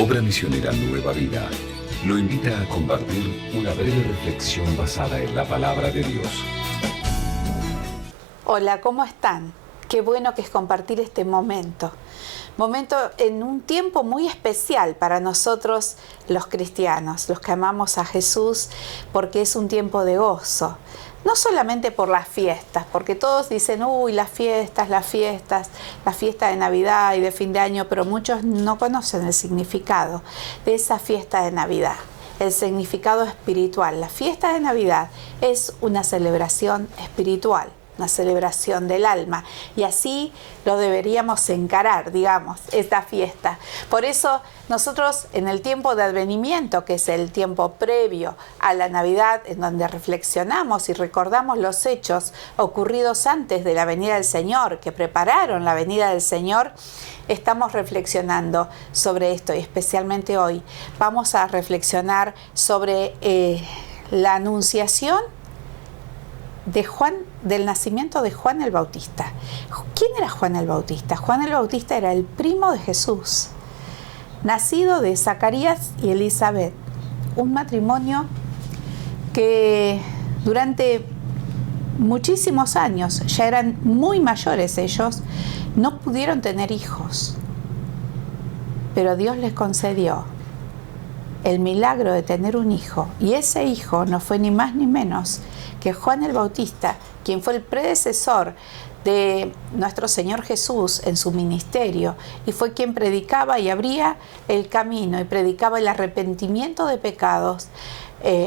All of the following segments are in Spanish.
Obra Misionera Nueva Vida lo invita a compartir una breve reflexión basada en la palabra de Dios. Hola, ¿cómo están? Qué bueno que es compartir este momento. Momento en un tiempo muy especial para nosotros los cristianos, los que amamos a Jesús, porque es un tiempo de gozo. No solamente por las fiestas, porque todos dicen, uy, la fiesta de Navidad y de fin de año, pero muchos no conocen el significado de esa fiesta de Navidad, el significado espiritual. La fiesta de Navidad es una celebración espiritual, una celebración del alma, y así lo deberíamos encarar, digamos, esta fiesta. Por eso nosotros en el tiempo de advenimiento, que es el tiempo previo a la Navidad, en donde reflexionamos y recordamos los hechos ocurridos antes de la venida del Señor, que prepararon la venida del Señor, estamos reflexionando sobre esto, y especialmente hoy vamos a reflexionar sobre la anunciación de Juan, del nacimiento de Juan el Bautista. ¿Quién era Juan el Bautista? Juan el Bautista era el primo de Jesús, nacido de Zacarías y Elizabeth, un matrimonio que durante muchísimos años, ya eran muy mayores ellos, no pudieron tener hijos, pero Dios les concedió el milagro de tener un hijo, y ese hijo no fue ni más ni menos que Juan el Bautista, quien fue el predecesor de nuestro Señor Jesús en su ministerio, y fue quien predicaba y abría el camino y predicaba el arrepentimiento de pecados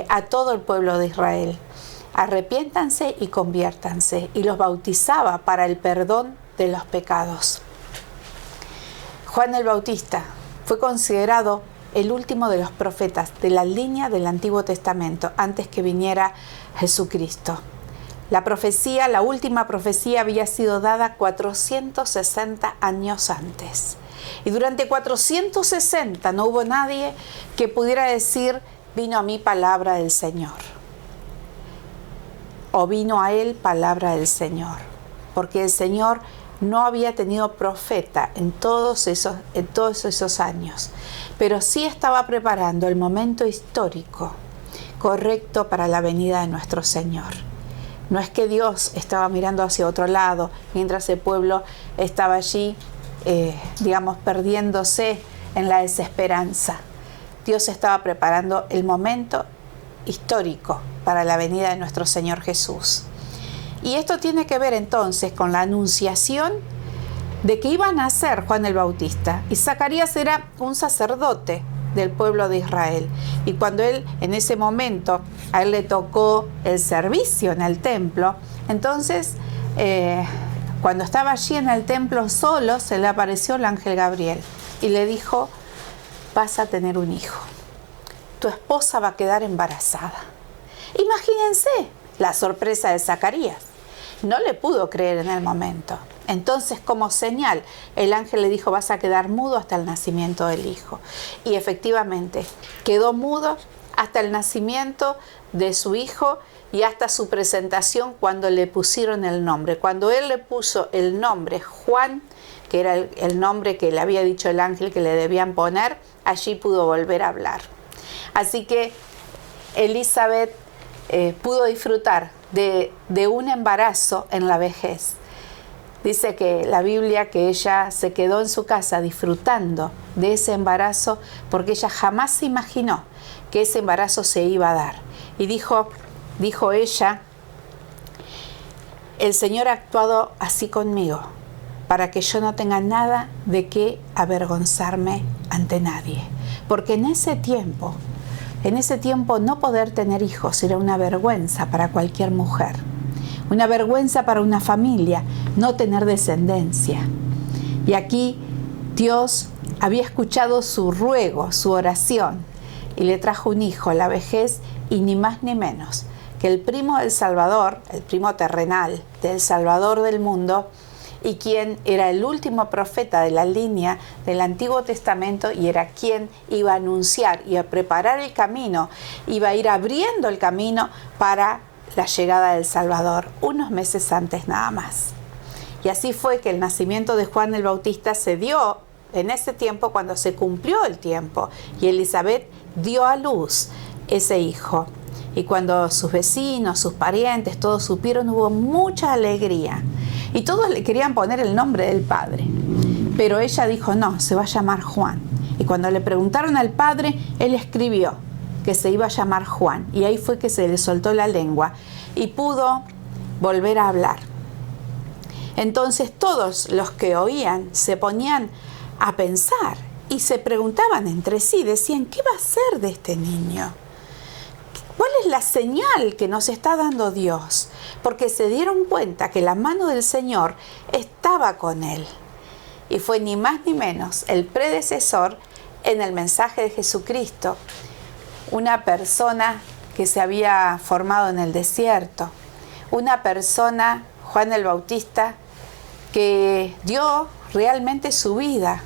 a todo el pueblo de Israel. Arrepiéntanse y conviértanse, y los bautizaba para el perdón de los pecados. Juan el Bautista fue considerado el último de los profetas de la línea del Antiguo Testamento, antes que viniera Jesucristo. La última profecía había sido dada 460 años antes. Y durante 460 no hubo nadie que pudiera decir, vino a mí palabra del Señor, o vino a él palabra del Señor, porque el Señor no había tenido profeta en todos esos años, pero sí estaba preparando el momento histórico correcto para la venida de nuestro Señor. No es que Dios estaba mirando hacia otro lado mientras el pueblo estaba allí, perdiéndose en la desesperanza. Dios estaba preparando el momento histórico para la venida de nuestro Señor Jesús. Y esto tiene que ver entonces con la anunciación de que iba a nacer Juan el Bautista. Y Zacarías era un sacerdote del pueblo de Israel. Y cuando él, en ese momento, a él le tocó el servicio en el templo, entonces, cuando estaba allí en el templo solo, se le apareció el ángel Gabriel y le dijo, vas a tener un hijo. Tu esposa va a quedar embarazada. Imagínense la sorpresa de Zacarías. No le pudo creer en el momento. Entonces, como señal, el ángel le dijo, vas a quedar mudo hasta el nacimiento del hijo. Y efectivamente, quedó mudo hasta el nacimiento de su hijo y hasta su presentación cuando le pusieron el nombre. Cuando él le puso el nombre Juan, que era el nombre que le había dicho el ángel que le debían poner, allí pudo volver a hablar. Así que Elizabeth pudo disfrutar de un embarazo en la vejez. Dice que la Biblia que ella se quedó en su casa disfrutando de ese embarazo porque ella jamás se imaginó que ese embarazo se iba a dar. Y dijo ella, el Señor ha actuado así conmigo para que yo no tenga nada de qué avergonzarme ante nadie. Porque en ese tiempo no poder tener hijos era una vergüenza para cualquier mujer. Una vergüenza para una familia, no tener descendencia. Y aquí Dios había escuchado su ruego, su oración, y le trajo un hijo a la vejez, y ni más ni menos que el primo del Salvador, el primo terrenal del Salvador del mundo, y quien era el último profeta de la línea del Antiguo Testamento, y era quien iba a anunciar y a preparar el camino, iba a ir abriendo el camino para la llegada del Salvador, unos meses antes nada más. Y así fue que el nacimiento de Juan el Bautista se dio en ese tiempo cuando se cumplió el tiempo y Elizabeth dio a luz ese hijo. Y cuando sus vecinos, sus parientes, todos supieron, hubo mucha alegría. Y todos le querían poner el nombre del padre. Pero ella dijo, no, se va a llamar Juan. Y cuando le preguntaron al padre, él escribió que se iba a llamar Juan. Y ahí fue que se le soltó la lengua y pudo volver a hablar. Entonces todos los que oían se ponían a pensar y se preguntaban entre sí, decían, ¿qué va a ser de este niño? ¿Cuál es la señal que nos está dando Dios? Porque se dieron cuenta que la mano del Señor estaba con él. Y fue ni más ni menos el predecesor en el mensaje de Jesucristo. Una persona que se había formado en el desierto. Una persona, Juan el Bautista, que dio realmente su vida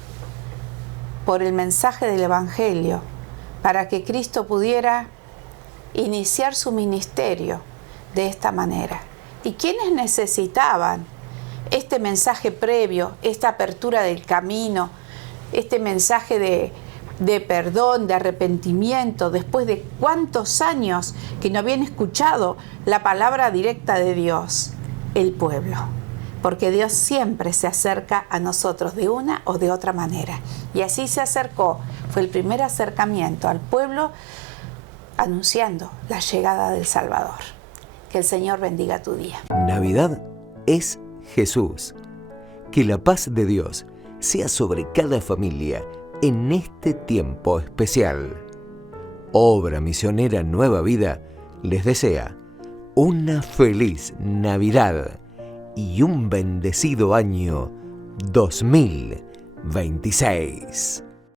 por el mensaje del Evangelio, para que Cristo pudiera iniciar su ministerio de esta manera. ¿Y quiénes necesitaban este mensaje previo, esta apertura del camino, este mensaje de perdón, de arrepentimiento, después de cuántos años que no habían escuchado la palabra directa de Dios? El pueblo. Porque Dios siempre se acerca a nosotros de una o de otra manera. Y así se acercó. Fue el primer acercamiento al pueblo anunciando la llegada del Salvador. Que el Señor bendiga tu día. Navidad es Jesús. Que la paz de Dios sea sobre cada familia en este tiempo especial. Obra Misionera Nueva Vida les desea una feliz Navidad y un bendecido año 2026.